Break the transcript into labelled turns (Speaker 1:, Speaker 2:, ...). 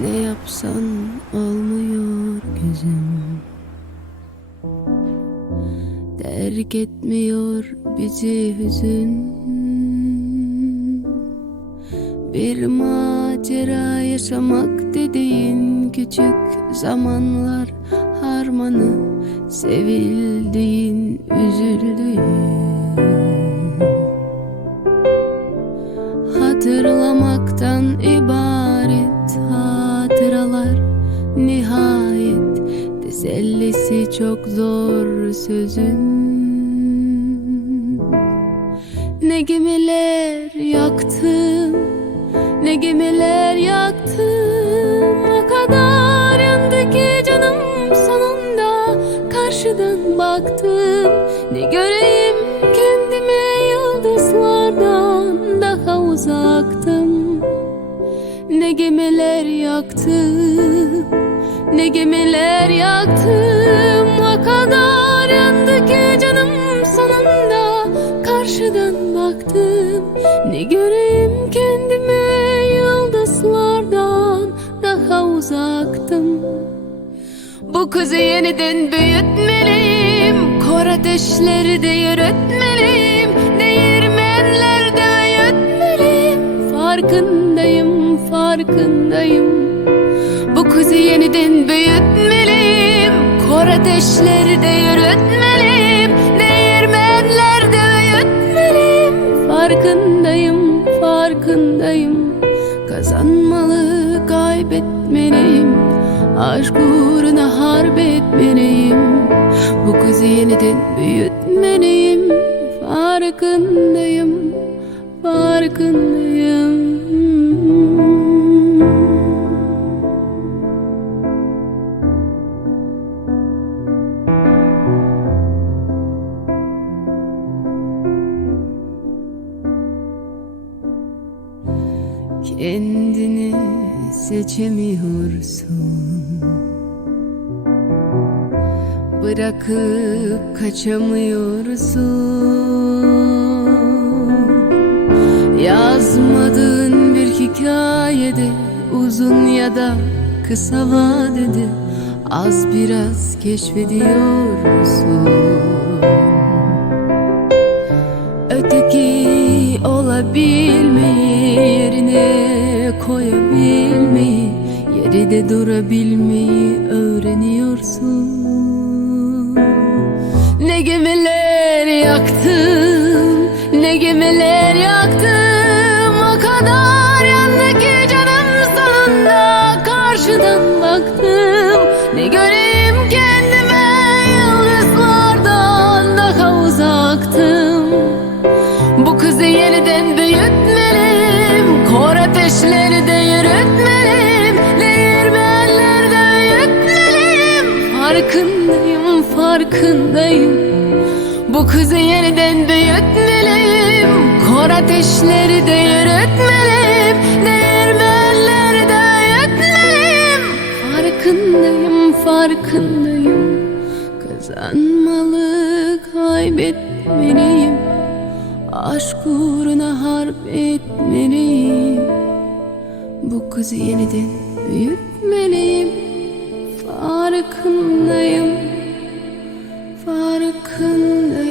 Speaker 1: Ne yapsan olmuyor gözüm. Terk etmiyor bizi hüzün. Bir macera yaşamak dediğin küçük zamanlar harmanı Sevildiğin, üzüldüğün çok zor sözün. Ne gemiler yaktım Ne gemiler yaktım O kadar yandı ki canım sonunda Karşıdan baktım. Ne göreyim kendime yıldızlardan daha uzaktım. Ne gemiler yaktım Ne gemiler yaktım O kadar yandı ki canım sonunda. Karşıdan baktım Ne göreyim kendime yıldızlardan. Daha uzaktım. Bu kızı yeniden büyütmeliyim. Kor ateşlerde yürütmeliyim. Değirmenlerde öğütmeliyim Farkındayım, farkındayım. Bu kızı yeniden büyütmeliyim Kor ateşlerde yürütmeliyim Değirmenlerde öğütmeliyim Farkındayım, farkındayım. Kazanmalı kaybetmeliyim. Aşk uğruna harp etmeliyim. Bu kızı yeniden büyütmeliyim. Farkındayım, farkındayım Kendini seçemiyorsun. Bırakıp kaçamıyorsun. Yazmadığın bir hikayede Uzun ya da kısa vadede Az biraz keşfediyorsun. Öteki olabilmeyi yerine koyabilmeyi Yerinde durabilmeyi öğreniyorsun. Ne gemiler yaktım Ne gemiler yaktım O kadar yandı ki canım sonunda Karşıdan baktım. Ne göreyim kendime Yıldızlardan daha uzaktım. Bu kızı yeniden Farkındayım, farkındayım. Bu kızı yeniden büyütmeliyim Kor ateşleri de yürütmeliyim. Değirmenlerde öğütmeliyim Farkındayım, farkındayım. Kazanmalı kaybetmeliyim. Aşk uğruna harp etmeliyim. Bu kızı yeniden büyütmeliyim Farkındayım Farkındayım